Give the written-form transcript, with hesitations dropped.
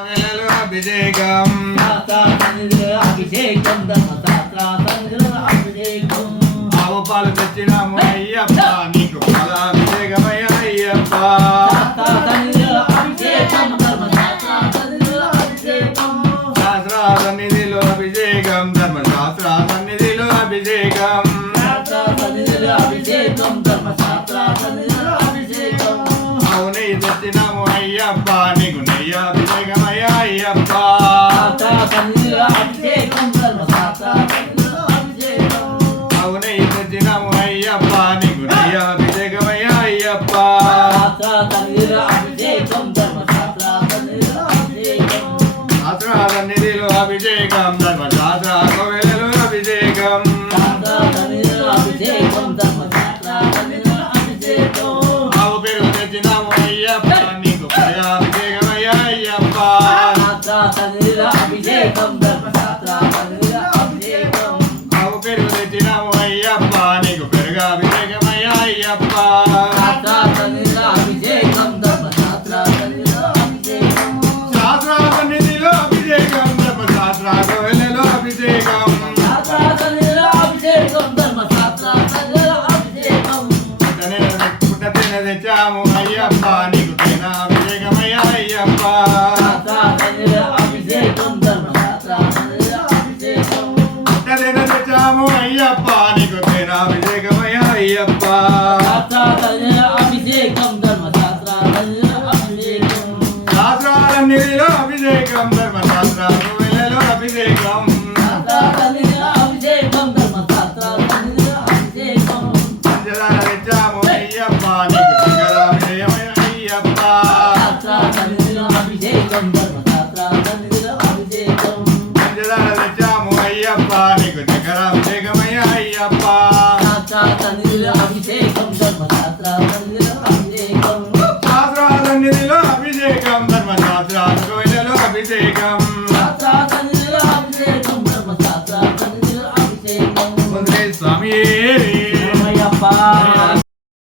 అభిషేకం అభిషేకం అభిషేకం ఆవు పాలు తెచ్చినాము అయ్యప్ప నీకు పాలాభిషేకమయ్య అయ్యప్ప శాస్త్ర సన్నిధిలో అభిషేకం ధర్మశాస్త్ర సన్నిధిలో అభిషేకం ఆవు నెయ్యి తెచ్చినాము అయ్యప్ప నీకు నెయ్యి అభిషేకమయ్య అయ్యప్ప ఆవు నెయ్యి తెచ్చినాము అయ్యప్ప నీకు నెయ్యి అభిషేకమయ్య అయ్యప్ప శాస్త్ర సన్నిధిలో అభిషేకం ధర్మశాస్త్ర కోవెలలో అభిషేకం ఆవు పెరుగు తెచ్చినాము అయ్యప్ప నీకు అభిషేకమయ్య అయ్యప్ప ఆవు పెరుగు తెచ్చినాము అయ్యప్ప నీకు పెరుగు అభిషేకమయ్య అయ్యప్ప శాస్త్ర సన్నిధిలో అభిషేకం ధర్మశాస్త్ర కోవెలలో అభిషేకం పుట్టతిన తెచ్చాము అయ్యప్ప నీకు తిన అభిషేకమయ్య అయ్యప్ప పుట్టతిన తెచ్చాము అయ్యప్ప నీకు తిన అభిషేకమయ్య అయ్యప్ప శాస్త్రాలన్నిటిలో అభిషేకం ధర్మశాస్త్ర